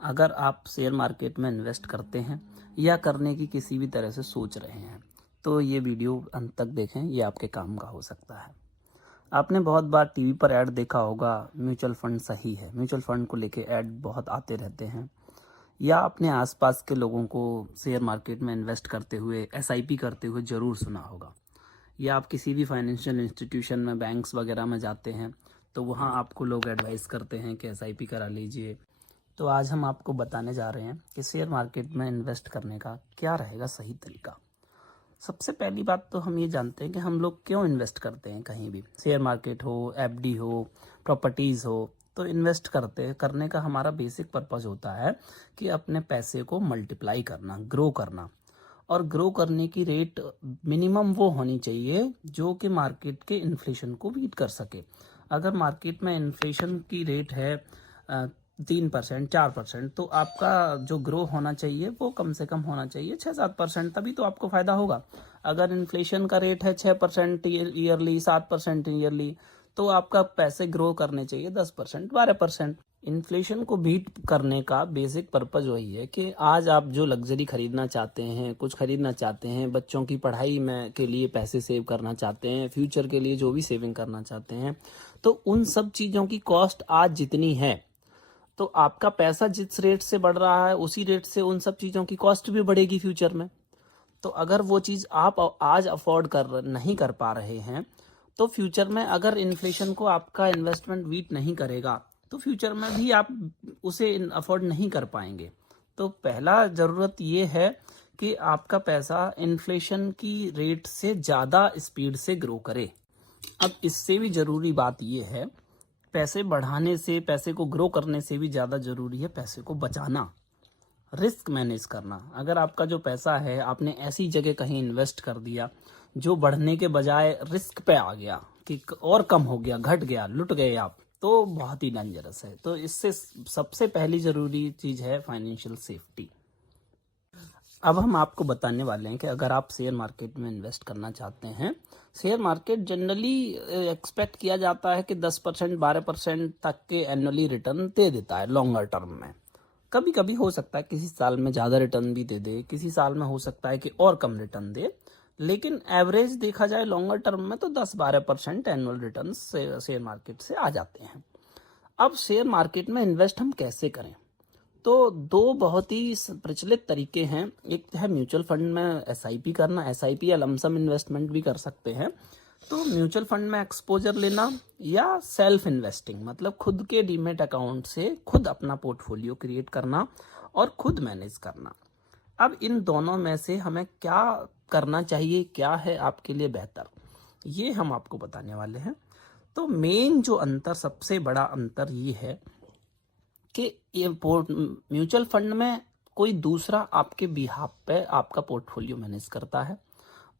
अगर आप share market में इन्वेस्ट करते हैं या करने की किसी भी तरह से सोच रहे हैं तो ये वीडियो अंत तक देखें, ये आपके काम का हो सकता है। आपने बहुत बार टीवी पर ऐड देखा होगा, म्यूचुअल फंड सही है। म्यूचुअल फंड को लेके ऐड बहुत आते रहते हैं। या अपने आसपास के लोगों को शेयर मार्केट में इन्वेस्ट करते हुए, एसआईपी करते हुए ज़रूर सुना होगा। या आप किसी भी फाइनेंशियल इंस्टीट्यूशन में, बैंक्स वगैरह में जाते हैं तो वहाँ आपको लोग एडवाइस करते हैं कि एसआईपी करा लीजिए। तो आज हम आपको बताने जा रहे हैं कि शेयर मार्केट में इन्वेस्ट करने का क्या रहेगा सही तरीका। सबसे पहली बात तो हम ये जानते हैं कि हम लोग क्यों इन्वेस्ट करते हैं। कहीं भी शेयर मार्केट हो, एफडी हो, प्रॉपर्टीज़ हो, तो इन्वेस्ट करने का हमारा बेसिक पर्पस होता है कि अपने पैसे को मल्टीप्लाई करना, ग्रो करना। और ग्रो करने की रेट मिनिमम वो होनी चाहिए जो कि मार्केट के इन्फ्लेशन को बीट कर सके। अगर मार्केट में इन्फ्लेशन की रेट है 3%, 4%, तो आपका जो ग्रो होना चाहिए वो कम से कम होना चाहिए 6-7%, तभी तो आपको फ़ायदा होगा। अगर इन्फ्लेशन का रेट है 6% ईयरली, 7% ईयरली, तो आपका पैसे ग्रो करने चाहिए 10%, 12%। इन्फ्लेशन को बीट करने का बेसिक पर्पज़ वही है कि आज आप जो लग्जरी खरीदना चाहते हैं, कुछ खरीदना चाहते हैं, बच्चों की पढ़ाई में के लिए पैसे सेव करना चाहते हैं, फ्यूचर के लिए जो भी सेविंग करना चाहते हैं, तो उन सब चीज़ों की कॉस्ट आज जितनी है, तो आपका पैसा जिस रेट से बढ़ रहा है उसी रेट से उन सब चीज़ों की कॉस्ट भी बढ़ेगी फ्यूचर में। तो अगर वो चीज़ आप आज अफोर्ड नहीं कर पा रहे हैं, तो फ्यूचर में अगर इन्फ्लेशन को आपका इन्वेस्टमेंट बीट नहीं करेगा तो फ्यूचर में भी आप उसे अफोर्ड नहीं कर पाएंगे। तो पहला ज़रूरत ये है कि आपका पैसा इन्फ्लेशन की रेट से ज़्यादा स्पीड से ग्रो करे। अब इससे भी ज़रूरी बात ये है, पैसे बढ़ाने से, पैसे को ग्रो करने से भी ज़्यादा ज़रूरी है पैसे को बचाना, रिस्क मैनेज करना। अगर आपका जो पैसा है आपने ऐसी जगह कहीं इन्वेस्ट कर दिया जो बढ़ने के बजाय रिस्क पे आ गया कि और कम हो गया, घट गया, लुट गए आप, तो बहुत ही डेंजरस है। तो इससे सबसे पहली ज़रूरी चीज़ है फाइनेंशियल सेफ्टी। अब हम आपको बताने वाले हैं कि अगर आप शेयर मार्केट में इन्वेस्ट करना चाहते हैं, शेयर मार्केट जनरली एक्सपेक्ट किया जाता है कि 10%, 12% तक के एनुअली रिटर्न दे देता है लॉन्गर टर्म में। कभी कभी हो सकता है किसी साल में ज़्यादा रिटर्न भी दे दे, किसी साल में हो सकता है कि और कम रिटर्न दे, लेकिन एवरेज देखा जाए लॉन्गर टर्म में तो 10-12% एनुअल रिटर्न शेयर मार्केट से आ जाते हैं। अब शेयर मार्केट में इन्वेस्ट हम कैसे करें? तो दो बहुत ही प्रचलित तरीके हैं। एक है म्यूचुअल फंड में एसआईपी करना, एसआईपी या लमसम इन्वेस्टमेंट भी कर सकते हैं। तो म्यूचुअल फंड में एक्सपोजर लेना या सेल्फ इन्वेस्टिंग, मतलब खुद के डीमेट अकाउंट से खुद अपना पोर्टफोलियो क्रिएट करना और खुद मैनेज करना। अब इन दोनों में से हमें क्या करना चाहिए, क्या है आपके लिए बेहतर, ये हम आपको बताने वाले हैं। तो मेन जो अंतर, सबसे बड़ा अंतर ये है कि ये म्यूचुअल फंड में कोई दूसरा आपके बिहाफ पे आपका पोर्टफोलियो मैनेज करता है,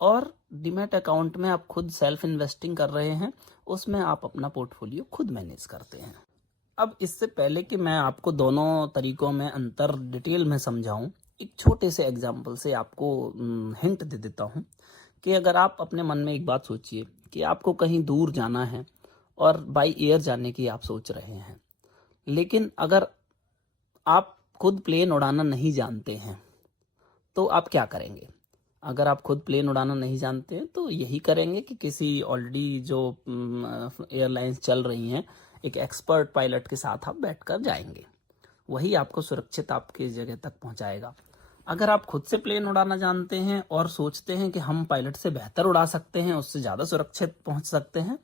और डीमैट अकाउंट में आप खुद सेल्फ इन्वेस्टिंग कर रहे हैं, उसमें आप अपना पोर्टफोलियो खुद मैनेज करते हैं। अब इससे पहले कि मैं आपको दोनों तरीकों में अंतर डिटेल में समझाऊं, एक छोटे से एग्जांपल से आपको हिंट दे देता हूं कि अगर आप अपने मन में एक बात सोचिए कि आपको कहीं दूर जाना है और बाई एयर जाने की आप सोच रहे हैं, लेकिन अगर आप खुद प्लेन उड़ाना नहीं जानते हैं तो आप क्या करेंगे? अगर आप खुद प्लेन उड़ाना नहीं जानते हैं तो यही करेंगे कि किसी ऑलरेडी जो एयरलाइंस चल रही हैं, एक एक्सपर्ट पायलट के साथ आप बैठकर जाएंगे, वही आपको सुरक्षित आपकी जगह तक पहुंचाएगा। अगर आप खुद से प्लेन उड़ाना जानते हैं और सोचते हैं कि हम पायलट से बेहतर उड़ा सकते हैं, उससे ज़्यादा सुरक्षित पहुंच सकते हैं,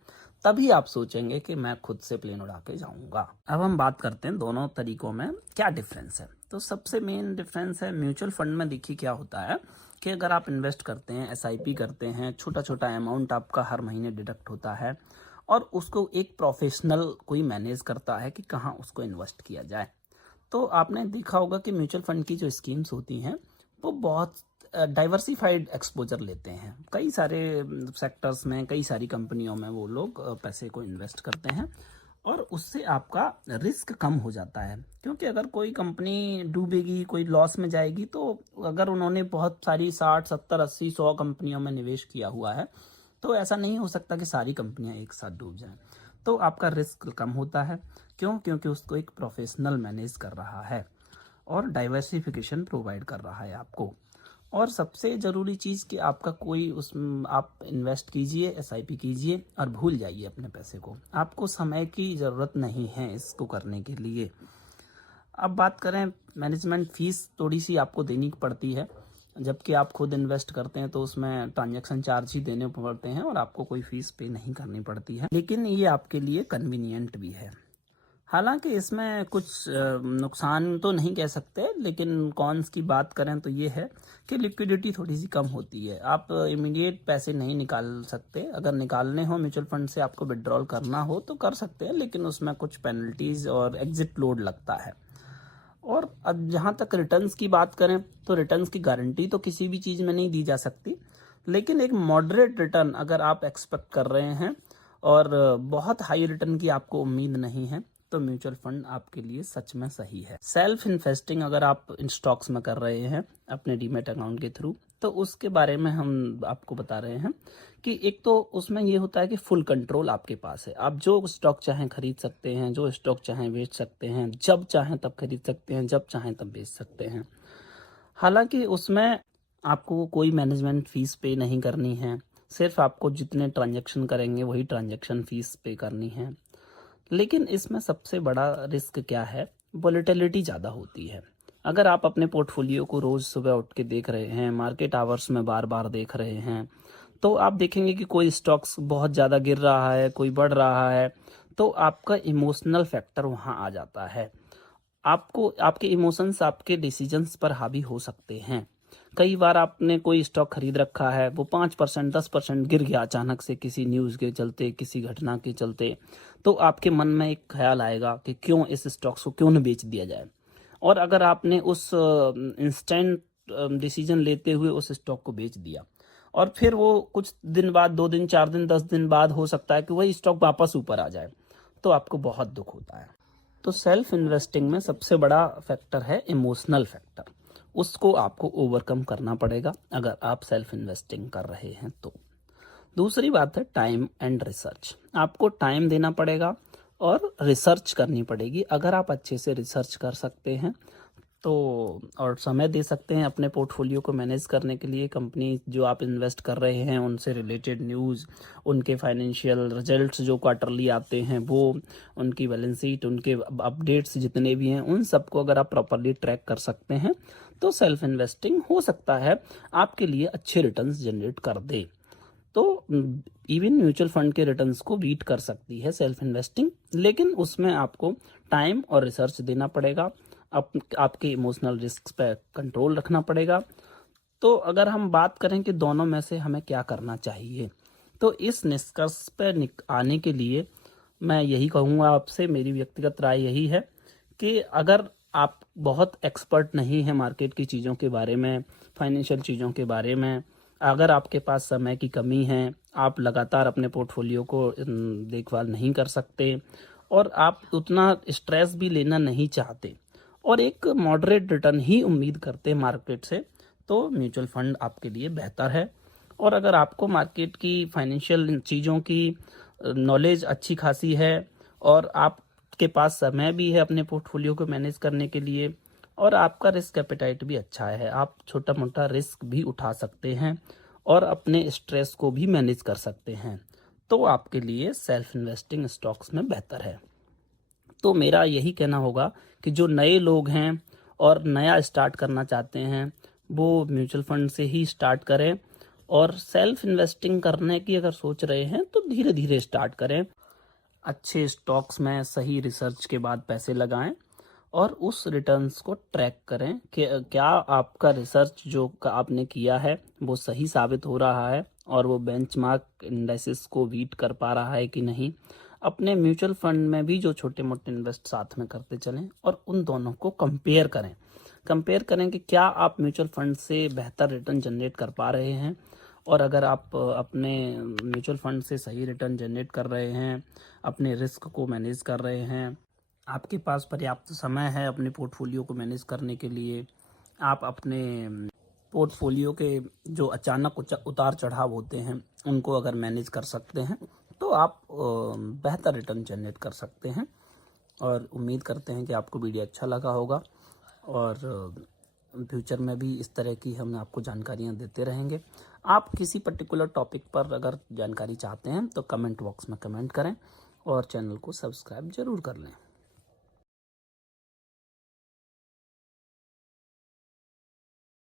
तभी आप सोचेंगे कि मैं खुद से प्लेन उड़ा के जाऊंगा। अब हम बात करते हैं दोनों तरीकों में क्या डिफरेंस है। तो सबसे मेन डिफरेंस है म्यूचुअल फंड में। देखिए क्या होता है कि अगर आप इन्वेस्ट करते हैं, एसआईपी करते हैं, छोटा छोटा अमाउंट आपका हर महीने डिडक्ट होता है और उसको एक प्रोफेशनल कोई मैनेज करता है कि कहाँ उसको इन्वेस्ट किया जाए। तो आपने देखा होगा कि म्यूचुअल फंड की जो स्कीम्स होती हैं वो बहुत डाइवर्सिफाइड एक्सपोजर लेते हैं। कई सारे सेक्टर्स में, कई सारी कंपनियों में वो लोग पैसे को इन्वेस्ट करते हैं और उससे आपका रिस्क कम हो जाता है। क्योंकि अगर कोई कंपनी डूबेगी, कोई लॉस में जाएगी, तो अगर उन्होंने बहुत सारी 60, 70, 80, 100 कंपनियों में निवेश किया हुआ है, तो ऐसा नहीं हो सकता कि सारी कंपनियां एक साथ डूब जाएं। तो आपका रिस्क कम होता है। क्यों? क्योंकि उसको एक प्रोफेशनल मैनेज कर रहा है। और डाइवर्सिफिकेशन प्रोवाइड कर रहा है आपको। और सबसे ज़रूरी चीज़ कि आपका कोई उस आप इन्वेस्ट कीजिए, एसआईपी कीजिए और भूल जाइए अपने पैसे को। आपको समय की ज़रूरत नहीं है इसको करने के लिए। अब बात करें, मैनेजमेंट फ़ीस थोड़ी सी आपको देनी पड़ती है, जबकि आप खुद इन्वेस्ट करते हैं तो उसमें ट्रांजैक्शन चार्ज ही देने पड़ते हैं और आपको कोई फ़ीस पे नहीं करनी पड़ती है, लेकिन ये आपके लिए कन्वीनियंट भी है। हालांकि इसमें कुछ नुकसान तो नहीं कह सकते, लेकिन कॉन्स की बात करें तो ये है कि लिक्विडिटी थोड़ी सी कम होती है। आप इमीडिएट पैसे नहीं निकाल सकते। अगर निकालने हो म्यूचुअल फंड से, आपको विड्रॉल करना हो तो कर सकते हैं, लेकिन उसमें कुछ पेनल्टीज़ और एग्जिट लोड लगता है। और अब जहाँ तक रिटर्न्स की बात करें तो रिटर्न्स की गारंटी तो किसी भी चीज़ में नहीं दी जा सकती, लेकिन एक मॉडरेट रिटर्न अगर आप एक्सपेक्ट कर रहे हैं और बहुत हाई रिटर्न की आपको उम्मीद नहीं है तो म्यूचुअल फंड आपके लिए सच में सही है। सेल्फ इन्वेस्टिंग अगर आप इन स्टॉक्स में कर रहे हैं अपने डीमैट अकाउंट के थ्रू, तो उसके बारे में हम आपको बता रहे हैं कि एक तो उसमें ये होता है कि फुल कंट्रोल आपके पास है। आप जो स्टॉक चाहें खरीद सकते हैं, जो स्टॉक चाहें बेच सकते हैं, जब चाहें तब खरीद सकते हैं, जब चाहें तब बेच सकते हैं। हालांकि उसमें आपको कोई मैनेजमेंट फ़ीस पे नहीं करनी है, सिर्फ आपको जितने ट्रांजैक्शन करेंगे वही ट्रांजैक्शन फ़ीस पे करनी है। लेकिन इसमें सबसे बड़ा रिस्क क्या है, वोलेटिलिटी ज़्यादा होती है। अगर आप अपने पोर्टफोलियो को रोज़ सुबह उठ के देख रहे हैं, मार्केट आवर्स में बार बार देख रहे हैं, तो आप देखेंगे कि कोई स्टॉक्स बहुत ज़्यादा गिर रहा है, कोई बढ़ रहा है, तो आपका इमोशनल फैक्टर वहाँ आ जाता है। आपको आपके इमोशंस आपके डिसीजंस पर हावी हो सकते हैं। कई बार आपने कोई स्टॉक खरीद रखा है, वो 5% 10% गिर गया अचानक से किसी न्यूज़ के चलते, किसी घटना के चलते, तो आपके मन में एक ख्याल आएगा कि क्यों इस स्टॉक्स को क्यों न बेच दिया जाए। और अगर आपने उस इंस्टेंट डिसीजन लेते हुए उस स्टॉक को बेच दिया और फिर वो कुछ दिन बाद, 2 दिन 4 दिन 10 दिन बाद हो सकता है कि वही स्टॉक वापस ऊपर आ जाए, तो आपको बहुत दुख होता है। तो सेल्फ इन्वेस्टिंग में सबसे बड़ा फैक्टर है इमोशनल फैक्टर। उसको आपको ओवरकम करना पड़ेगा अगर आप सेल्फ इन्वेस्टिंग कर रहे हैं तो। दूसरी बात है टाइम एंड रिसर्च। आपको टाइम देना पड़ेगा और रिसर्च करनी पड़ेगी। अगर आप अच्छे से रिसर्च कर सकते हैं तो और समय दे सकते हैं अपने पोर्टफोलियो को मैनेज करने के लिए, कंपनी जो आप इन्वेस्ट कर रहे हैं उनसे रिलेटेड न्यूज़, उनके फाइनेंशियल रिजल्ट्स जो क्वार्टरली आते हैं वो, उनकी बैलेंस शीट, उनके अपडेट्स जितने भी हैं, उन सबको अगर आप प्रॉपरली ट्रैक कर सकते हैं तो सेल्फ इन्वेस्टिंग हो सकता है आपके लिए अच्छे रिटर्न्स जनरेट कर दे। तो इवन म्यूचुअल फंड के रिटर्न्स को बीट कर सकती है सेल्फ इन्वेस्टिंग, लेकिन उसमें आपको टाइम और रिसर्च देना पड़ेगा, आपके इमोशनल रिस्क पर कंट्रोल रखना पड़ेगा। तो अगर हम बात करें कि दोनों में से हमें क्या करना चाहिए, तो इस निष्कर्ष पर आने के लिए मैं यही कहूँगा आपसे, मेरी व्यक्तिगत राय यही है कि अगर आप बहुत एक्सपर्ट नहीं हैं मार्केट की चीज़ों के बारे में, फाइनेंशियल चीज़ों के बारे में, अगर आपके पास समय की कमी है, आप लगातार अपने पोर्टफोलियो को देखभाल नहीं कर सकते और आप उतना स्ट्रेस भी लेना नहीं चाहते और एक मॉडरेट रिटर्न ही उम्मीद करते हैं मार्केट से, तो म्यूचुअल फंड आपके लिए बेहतर है। और अगर आपको मार्केट की फाइनेंशियल चीज़ों की नॉलेज अच्छी खासी है और आपके पास समय भी है अपने पोर्टफोलियो को मैनेज करने के लिए और आपका रिस्क एपेटाइट भी अच्छा है, आप छोटा मोटा रिस्क भी उठा सकते हैं और अपने स्ट्रेस को भी मैनेज कर सकते हैं, तो आपके लिए सेल्फ इन्वेस्टिंग स्टॉक्स में बेहतर है। तो मेरा यही कहना होगा कि जो नए लोग हैं और नया स्टार्ट करना चाहते हैं वो म्यूचुअल फंड से ही स्टार्ट करें और सेल्फ इन्वेस्टिंग करने की अगर सोच रहे हैं तो धीरे धीरे स्टार्ट करें। अच्छे स्टॉक्स में सही रिसर्च के बाद पैसे लगाएं और उस रिटर्न्स को ट्रैक करें कि क्या आपका रिसर्च जो आपने किया है वो सही साबित हो रहा है और वो बेंचमार्क इंडेक्सेस को बीट कर पा रहा है कि नहीं। अपने म्यूचुअल फंड में भी जो छोटे मोटे इन्वेस्ट साथ में करते चलें और उन दोनों को कंपेयर करें कि क्या आप म्यूचुअल फंड से बेहतर रिटर्न जनरेट कर पा रहे हैं। और अगर आप अपने म्यूचुअल फंड से सही रिटर्न जनरेट कर रहे हैं, अपने रिस्क को मैनेज कर रहे हैं, आपके पास पर्याप्त समय है अपने पोर्टफोलियो को मैनेज करने के लिए, आप अपने पोर्टफोलियो के जो अचानक उतार चढ़ाव होते हैं उनको अगर मैनेज कर सकते हैं तो आप बेहतर रिटर्न जनरेट कर सकते हैं। और उम्मीद करते हैं कि आपको वीडियो अच्छा लगा होगा और फ्यूचर में भी इस तरह की हम आपको जानकारियाँ देते रहेंगे। आप किसी पर्टिकुलर टॉपिक पर अगर जानकारी चाहते हैं तो कमेंट बॉक्स में कमेंट करें और चैनल को सब्सक्राइब ज़रूर कर लें।